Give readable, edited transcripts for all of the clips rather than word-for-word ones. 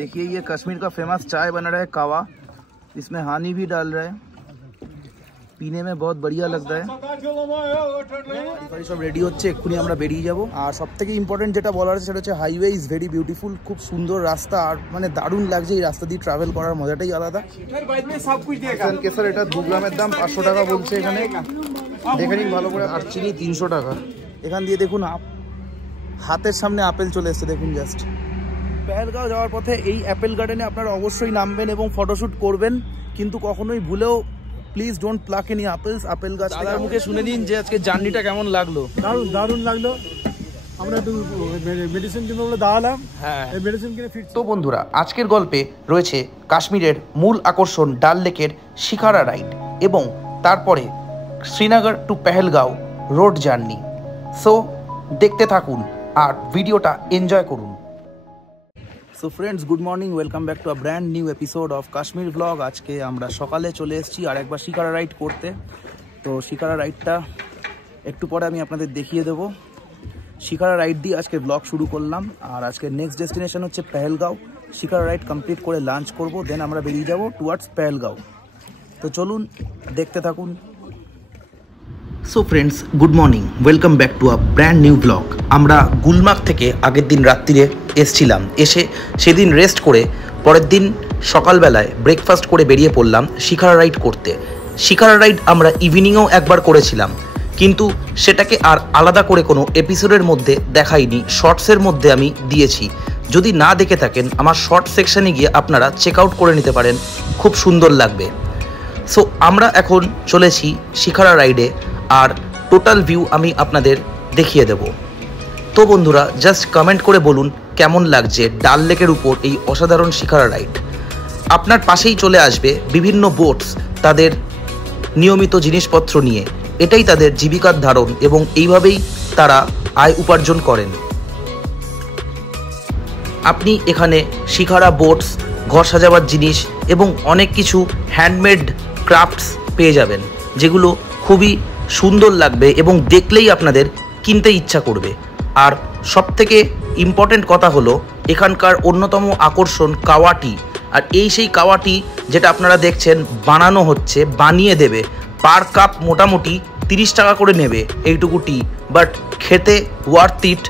देखिए ये कश्मीर का फेमस चाय बना रहा है कावा, इसमें हानी भी डाल रहा है, पीने में बहुत बढ़िया लगता है। सब रेडी হচ্ছে, এক্ষুনি আমরা বেরিয়ে যাব। আর সবথেকে ইম্পর্টেন্ট যেটা বলার আছে সেটা হচ্ছে হাইওয়ে ইজ ভেরি বিউটিফুল, খুব সুন্দর রাস্তা আর মানে দারুণ লাগছে। এই রাস্তা দিয়ে ট্রাভেল করার মজাটাই আলাদা। কেসার এটা 2 গ্রামের দাম 500 টাকা বলছে এখানে, দেখে নিন ভালো করে। আর চিনি 300 টাকা। এখান দিয়ে দেখুন হাতের সামনে আপেল চলে এসছে, দেখুন জাস্ট। পেহেলগাঁও যাওয়ার পথে এই অ্যাপেল গার্ডেনে আপনারা অবশ্যই নামবেন এবং ফটোশ্যুট করবেন, কিন্তু কখনোই ভুলেও please don't pluck any apples. Apple গাছ দাদার মুখে শুনে নিন যে আজকে জার্নিটা কেমন লাগলো। দারুণ লাগলো। আমরা একটু মেডিসিন কিনে দাঁড়ালাম, হ্যাঁ এই মেডিসিন কিনে ফিরছি। তো বন্ধুরা, আজকের গল্পে রয়েছে কাশ্মীরের মূল আকর্ষণ ডাল লেকের শিকারা রাইড এবং তারপরে Srinagar to Pahalgam road journey. So দেখতে থাকুন আর ভিডিওটা এনজয় করুন। So friends, good morning, welcome back to a brand new episode of Kashmir vlog. আজকে আমরা সকালে চলে এসেছি আর একবার শিকারা রাইড করতে। তো শিকারা রাইডটা একটু পরে আমি আপনাদের দেখিয়ে দেবো। শিকারা রাইড দিয়ে আজকে ব্লগ শুরু করলাম আর আজকে নেক্সট ডেস্টিনেশন হচ্ছে পেহেলগাঁও। শিকারা রাইড কমপ্লিট করে লাঞ্চ করব, দেন আমরা বেরিয়ে যাব টুয়ার্ডস পেহেলগাঁও। তো চলুন দেখতে থাকুন। So friends, good morning, welcome back to a brand new blog. আমরা গুলমার্গ থেকে আগের দিন রাত্রিরে এসছিলাম, এসে সেদিন রেস্ট করে পরের দিন সকালবেলায় ব্রেকফাস্ট করে বেরিয়ে পড়লাম শিকারা রাইড করতে। শিকারা রাইড আমরা ইভিনিংয়েও একবার করেছিলাম, কিন্তু সেটাকে আর আলাদা করে কোনো এপিসোডের মধ্যে দেখাইনি, শর্টসের মধ্যে আমি দিয়েছি। যদি না দেখে থাকেন আমার শর্ট সেকশানে গিয়ে আপনারা চেক আউট করে নিতে পারেন, খুব সুন্দর লাগবে। সো আমরা এখন চলেছি শিকারা রাইডে আর টোটাল ভিউ আমি আপনাদের দেখিয়ে দেব। তো বন্ধুরা, জাস্ট কমেন্ট করে বলুন কেমন লাগছে ডাল লেকের উপর এই অসাধারণ শিকারা রাইড। আপনার পাশেই চলে আসবে বিভিন্ন বোটস তাদের নিয়মিত জিনিসপত্র নিয়ে, এটাই তাদের জীবিকার ধারণ এবং এইভাবেই তারা আয় উপার্জন করেন। আপনি এখানে শিকারা বোটস, ঘর সাজাবার জিনিস এবং অনেক কিছু হ্যান্ডমেড ক্রাফটস পেয়ে যাবেন, যেগুলো খুবই সুন্দর লাগবে এবং দেখলেই আপনাদের কিনতে ইচ্ছা করবে। আর সবথেকে ইম্পর্টেন্ট কথা হলো এখানকার অন্যতম আকর্ষণ কাওয়াটি। আর এই সেই কাওয়াটি যেটা আপনারা দেখছেন বানানো হচ্ছে, বানিয়ে দেবে। পার কাপ মোটামুটি 30 টাকা করে নেবে এইটুকু টি, বাট খেতে ওয়ার্থ ইট।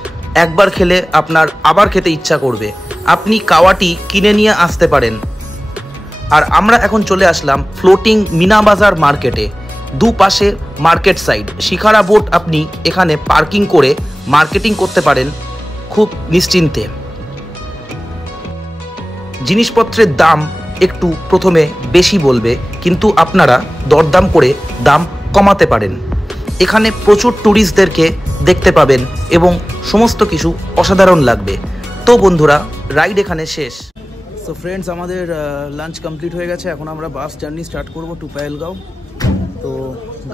একবার খেলে আপনার আবার খেতে ইচ্ছা করবে। আপনি কাওয়াটি কিনে নিয়ে আসতে পারেন। আর আমরা এখন চলে আসলাম ফ্লোটিং মিনা বাজার মার্কেটে। দুপাশে মার্কেট সাইড, শিকারা বোট আপনি এখানে পার্কিং করে মার্কেটিং করতে পারেন খুব নিশ্চিন্তে। জিনিসপত্রের দাম একটু প্রথমে বেশি বলবে, কিন্তু আপনারা দরদাম করে দাম কমাতে পারেন। এখানে প্রচুর ট্যুরিস্টদেরকে দেখতে পাবেন এবং সমস্ত কিছু অসাধারণ লাগবে। তো বন্ধুরা, রাইড এখানে শেষ। সো ফ্রেন্ডস, আমাদের লাঞ্চ কমপ্লিট হয়ে গেছে, এখন আমরা বাস জার্নি স্টার্ট করব টু পেহেলগাঁও। তো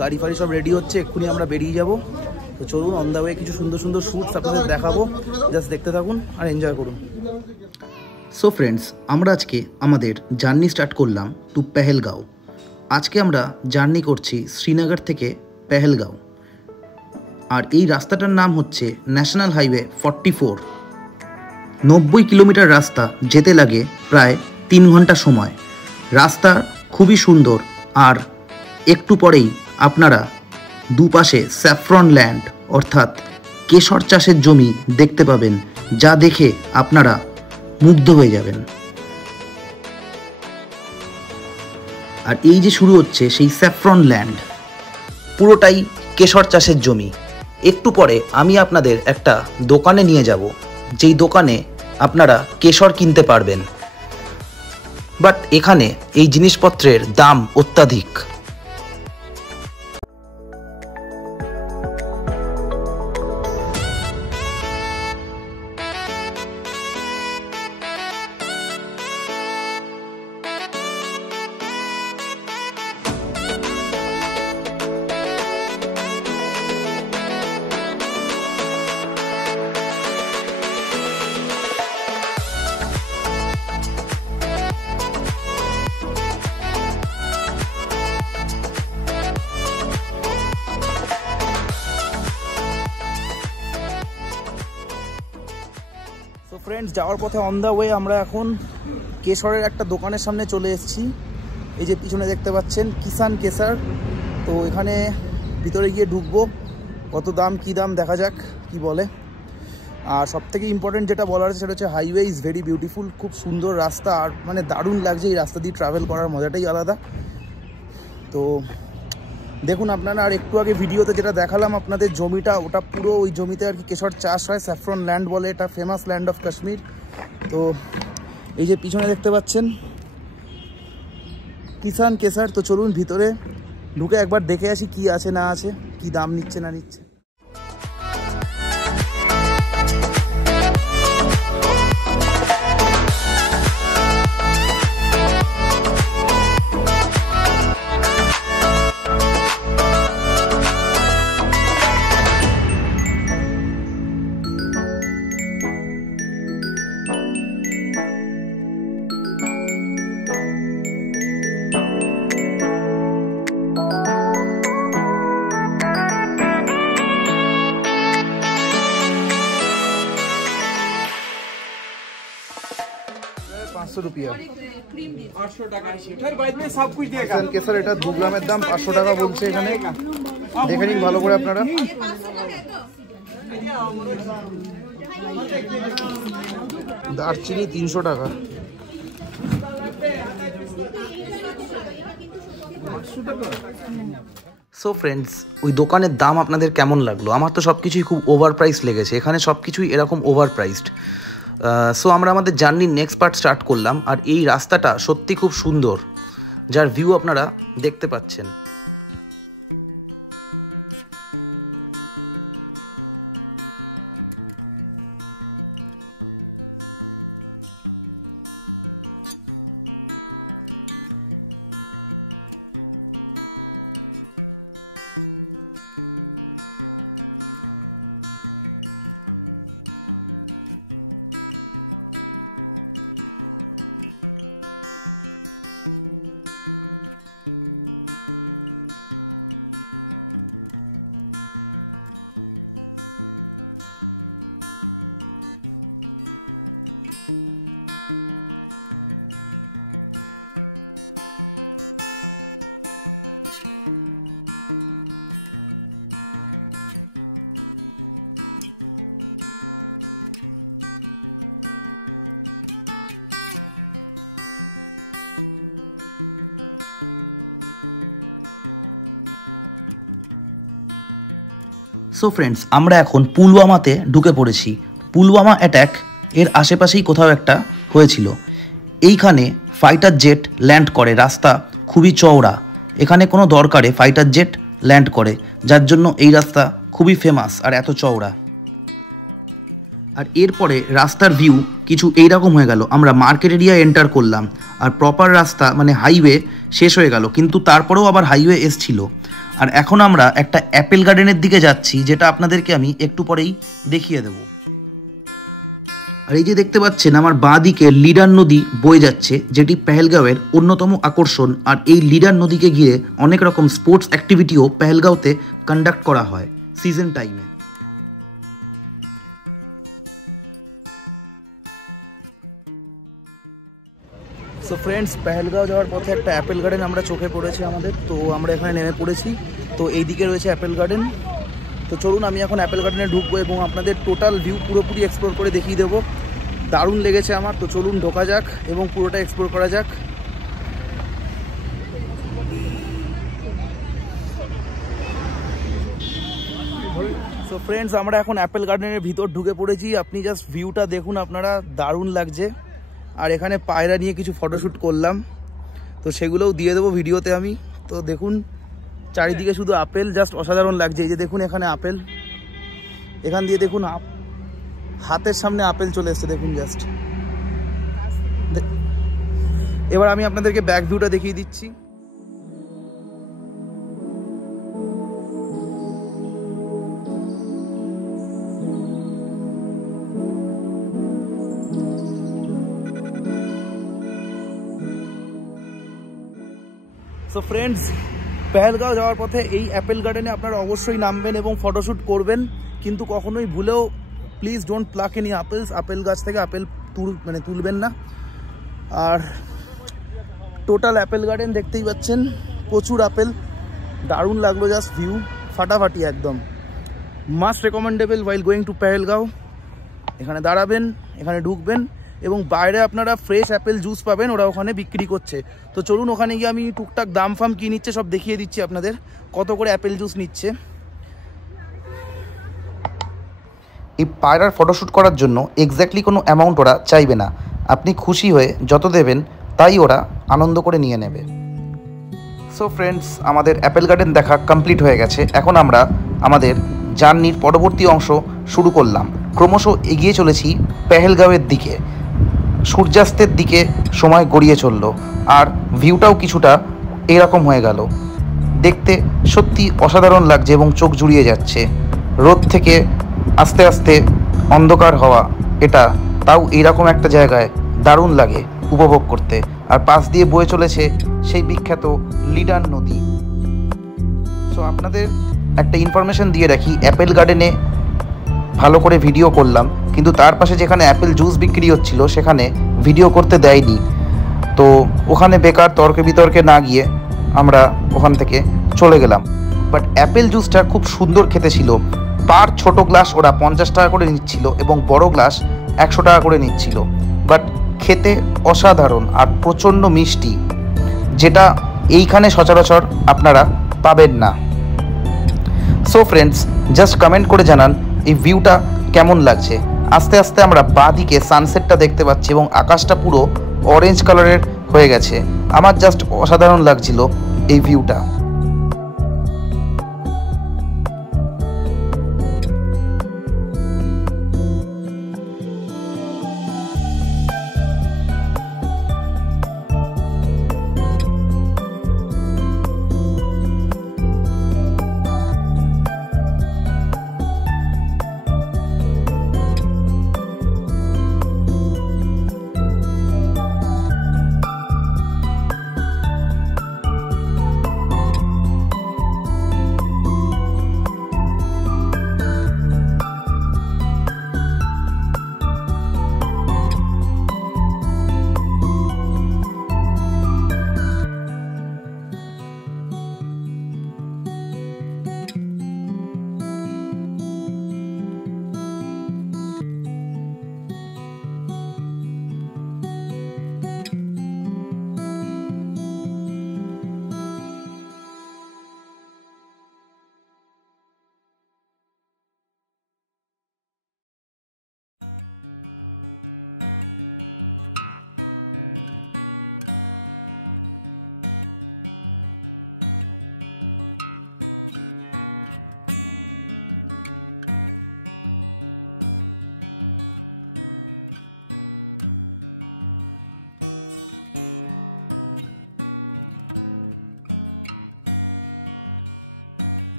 গাড়ি ফাড়ি সব রেডি হচ্ছে, এক্ষুনি আমরা বেরিয়ে যাব। তো চলুন, অন দ্য ওয়ে কিছু সুন্দর সুন্দর শ্যুটস আপনাদের দেখাবো, জাস্ট দেখতে থাকুন আর এনজয় করুন। সো ফ্রেন্ডস, আমরা আজকে আমাদের জার্নি স্টার্ট করলাম টু পেহেলগাঁও। আজকে আমরা জার্নি করছি শ্রীনগর থেকে পেহেলগাঁও। আর এই রাস্তাটার নাম হচ্ছে ন্যাশনাল হাইওয়ে 44। 90 কিলোমিটার রাস্তা, যেতে লাগে প্রায় 3 ঘন্টা সময়। রাস্তা খুবই সুন্দর আর একটু পরেই আপনারা দুপাশে স্যাফরন ল্যান্ড অর্থাৎ কেশর চাষের জমি দেখতে পাবেন, যা দেখে আপনারা মুগ্ধ হয়ে যাবেন। আর এই যে শুরু হচ্ছে সেই স্যাফরন ল্যান্ড, পুরোটাই কেশর চাষের জমি। একটু পরে আমি আপনাদের একটা দোকানে নিয়ে যাব, যেই দোকানে আপনারা কেশর কিনতে পারবেন। বাট এখানে এই জিনিসপত্রের দাম অত্যাধিক। ফ্রেন্ডস, যাওয়ার পথে অন দ্য ওয়ে আমরা এখন কেশরের একটা দোকানের সামনে চলে এসেছি। এই যে পিছনে দেখতে পাচ্ছেন কিষান কেসার। তো এখানে ভিতরে গিয়ে ঢুকবো, কত দাম কী দাম দেখা যাক কি বলে। আর সবথেকে ইম্পর্টেন্ট যেটা বলার আছে সেটা হচ্ছে হাইওয়ে ইজ ভেরি বিউটিফুল। খুব সুন্দর রাস্তা আর মানে দারুণ লাগছে এই রাস্তা দিয়ে ট্রাভেল করার মজাটাই আলাদা। তো দেখুন আপনারা, আর একটু আগে ভিডিওতে যেটা দেখালাম আপনাদের জমিটা, ওটা পুরো ওই জমিতে আর কি কেশর চাষ হয়। স্যাফরন ল্যান্ড বলে, এটা ফেমাস ল্যান্ড অফ কাশ্মীর। তো এই যে পিছনে দেখতে পাচ্ছেন কিষান কেসার। তো চলুন ভিতরে ঢুকে একবার দেখে আসি কি আছে না আছে, কি দাম নিচ্ছে না নিচ্ছে। কেসার এটা 2 গ্রামের দাম 500 টাকা বলছে এখানে। দেখে নিন ভালো করে আপনারা। দারচিনি 300 টাকা। সো ফ্রেন্ডস, ওই দোকানের দাম আপনাদের কেমন লাগলো? আমার তো সব কিছুই খুব ওভার প্রাইস লেগেছে। এখানে সব কিছুই এরকম ওভার প্রাইসড। সো আমরা আমাদের জার্নির নেক্সট পার্ট স্টার্ট করলাম। আর এই রাস্তাটা সত্যি খুব সুন্দর, যার ভিউ আপনারা দেখতে পাচ্ছেন। সো ফ্রেন্ডস, আমরা এখন পুলওয়ামাতে ঢুকে পড়েছি। পুলওয়ামা অ্যাট্যাক এর আশেপাশেই কোথাও একটা হয়েছিল। এইখানে ফাইটার জেট ল্যান্ড করে। রাস্তা খুবই চওড়া, এখানে কোনো দরকারে ফাইটার জেট ল্যান্ড করে, যার জন্য এই রাস্তা খুবই ফেমাস আর এত চওড়া। আর এরপরে রাস্তার ভিউ কিছু এইরকম হয়ে গেল। আমরা মার্কেট এরিয়া এন্টার করলাম আর প্রপার রাস্তা মানে হাইওয়ে শেষ হয়ে গেল, কিন্তু তারপরেও আবার হাইওয়ে এসছিল। আর এখন আমরা একটা অ্যাপেল গার্ডেনের দিকে যাচ্ছি, যেটা আপনাদেরকে আমি একটু পরেই দেখিয়ে দেব। আর এই যে দেখতে পাচ্ছেন আমার বাঁ দিকে লিডার নদী বয়ে যাচ্ছে, যেটি পেহেলগাঁওয়ের অন্যতম আকর্ষণ। আর এই লিডার নদীকে গিয়ে অনেক রকম স্পোর্টস অ্যাক্টিভিটিও পেহেলগাঁওতে কন্ডাক্ট করা হয় সিজন টাইমে। সো ফ্রেন্ডস, পেহেলগাঁও যাওয়ার পথে একটা অ্যাপেল গার্ডেন আমরা চোখে পড়েছি আমাদের। তো আমরা এখানে নেমে পড়েছি। তো এই দিকে রয়েছে অ্যাপেল গার্ডেন। তো চলুন আমি এখন অ্যাপেল গার্ডেনে ঢুকবো এবং আপনাদের টোটাল ভিউ পুরোপুরি এক্সপ্লোর করে দেখিয়ে দেবো। দারুণ লেগেছে আমার। তো চলুন ঢোকা যাক এবং পুরোটা এক্সপ্লোর করা যাক। সো ফ্রেন্ডস, আমরা এখন অ্যাপেল গার্ডেনের ভিতর ঢুকে পড়েছি। আপনি জাস্ট ভিউটা দেখুন আপনারা, দারুণ লাগছে। আর এখানে পায়রা নিয়ে কিছু ফটোশ্যুট করলাম, তো সেগুলোও দিয়ে দেবো ভিডিওতে আমি। তো দেখুন চারিদিকে শুধু আপেল, জাস্ট অসাধারণ লাগছে। এই যে দেখুন এখানে আপেল, এখান দিয়ে দেখুন হাতের সামনে আপেল চলে এসছে, দেখুন জাস্ট। এবার আমি আপনাদেরকে ব্যাক ভিউটা দেখিয়ে দিচ্ছি। সো ফ্রেন্ডস, পেহেলগাঁও যাওয়ার পথে এই অ্যাপেল গার্ডেনে আপনারা অবশ্যই নামবেন এবং ফটোশ্যুট করবেন, কিন্তু কখনোই ভুলেও please don't pluck any apples, apple গাছ থেকে আপেল তুলবেন না। আর টোটাল অ্যাপেল গার্ডেন দেখতেই পাচ্ছেন, প্রচুর আপেল, দারুণ লাগলো, জাস্ট ভিউ ফাটাফাটি একদম। Must recommendable while going to Pahalgam. এখানে দাঁড়াবেন, এখানে ঢুকবেন এবং বাইরে আপনারা ফ্রেশ অ্যাপেল জুস পাবেন, ওরা ওখানে বিক্রি করছে। তো চলুন ওখানে গিয়ে আমি টুকটাক দাম ফাম কী নিচ্ছে সব দেখিয়ে দিচ্ছি আপনাদের, কত করে অ্যাপেল জুস নিচ্ছে। এই পায়রার ফটোশ্যুট করার জন্য এক্স্যাক্টলি কোনো অ্যামাউন্ট ওরা চাইবে না, আপনি খুশি হয়ে যত দেবেন তাই ওরা আনন্দ করে নিয়ে নেবে। সো ফ্রেন্ডস, আমাদের অ্যাপেল গার্ডেন দেখা কমপ্লিট হয়ে গেছে। এখন আমরা আমাদের জার্নির পরবর্তী অংশ শুরু করলাম। ক্রমশ এগিয়ে চলেছি পেহেলগাঁওয়ের দিকে। সূর্যাস্তের দিকে সময় গড়িয়ে চলল আর ভিউটাও কিছুটা এরকম হয়ে গেল। দেখতে সত্যি অসাধারণ লাগছে এবং চোখ জুড়িয়ে যাচ্ছে। রোদ থেকে আস্তে আস্তে অন্ধকার হওয়া, এটা তাও এইরকম একটা জায়গায় দারুণ লাগে উপভোগ করতে। আর পাশ দিয়ে বয়ে চলেছে সেই বিখ্যাত লিডার নদী। সো আপনাদের একটা ইনফরমেশন দিয়ে রাখি, অ্যাপেল গার্ডেনে ভালো করে ভিডিও করলাম, কিন্তু তার পাশে যেখানে অ্যাপেল জুস বিক্রি হচ্ছিল সেখানে ভিডিও করতে দেয়নি। তো ওখানে বেকার তর্কে বিতর্কে না গিয়ে আমরা ওখান থেকে চলে গেলাম। বাট অ্যাপেল জুসটা খুব সুন্দর খেতে ছিল। পার ছোট গ্লাস ওরা 50 টাকা করে নিচ্ছিল এবং বড় গ্লাস 100 টাকা করে নিচ্ছিল। বাট খেতে অসাধারণ আর প্রচণ্ড মিষ্টি, যেটা এইখানে সচরাচর আপনারা পাবেন না। সো ফ্রেন্ডস, জাস্ট কমেন্ট করে জানান এই ভিউটা কেমন লাগছে। আস্তে আস্তে আমরা বাঁ দিকে সানসেটটা দেখতে পাচ্ছি এবং আকাশটা পুরো অরেঞ্জ কালারের হয়ে গেছে। আমার জাস্ট অসাধারণ লাগছিল এই ভিউটা।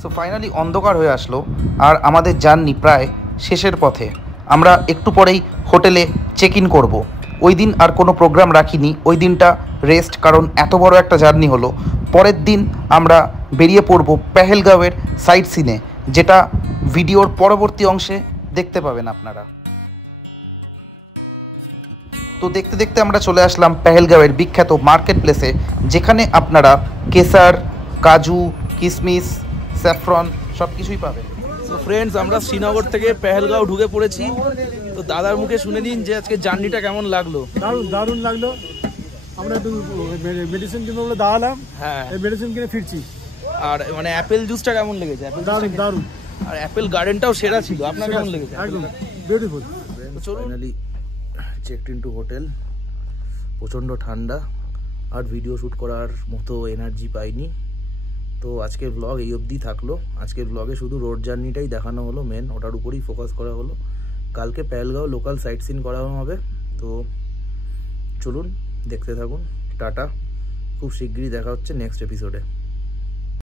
সো ফাইনালি অন্ধকার হয়ে আসলো আর আমাদের জার্নি প্রায় শেষের পথে। আমরা একটু পরেই হোটেলে চেক ইন করবো। ওই দিন আর কোনো প্রোগ্রাম রাখিনি, ওই দিনটা রেস্ট, কারণ এত বড় একটা জার্নি হলো। পরের দিন আমরা বেরিয়ে পড়ব পেহেলগাঁওয়ের সাইট সিনে, যেটা ভিডিওর পরবর্তী অংশে দেখতে পাবেন আপনারা। তো দেখতে দেখতে আমরা চলে আসলাম পেহেলগাঁওয়ের বিখ্যাত মার্কেট প্লেসে, যেখানে আপনারা কেসার, কাজু, কিশমিশ, স্যাফরন সব কিছুই পাবেন। ফ্রেন্ডস, আমরা শ্রীনগর থেকে পেহেলগাঁও ঢুকে পড়েছি। তো দাদার মুখে শুনে নিন যে আজকে জার্নিটা কেমন লাগলো। দারুণ লাগলো। আমরা একটু মেডিসিন কিনবো বলে দাঁড়ালাম, হ্যাঁ, এই মেডিসিন কিনে ফিরছি। আর মানে অ্যাপেল জুসটা কেমন লেগেছে? দারুণ। আর অ্যাপেল গার্ডেনটাও সেরা ছিল। আপনার কেমন লেগেছে? একদম beautiful. Finally checked into hotel. প্রচণ্ড ঠান্ডা আর ভিডিও শ্যুট করার মতো এনার্জি পাইনি। তো আজকের ব্লগ এই অবধি থাকলো। আজকের ব্লগে শুধু রোড জার্নিটাই দেখানো হলো, মেন ওটার উপরেই ফোকাস করা হলো। কালকে পেহেলগাঁও লোকাল সাইট সিন করানো হবে। তো চলুন দেখতে থাকুন। টাটা, খুব শিগগিরই দেখা হচ্ছে নেক্সট এপিসোডে।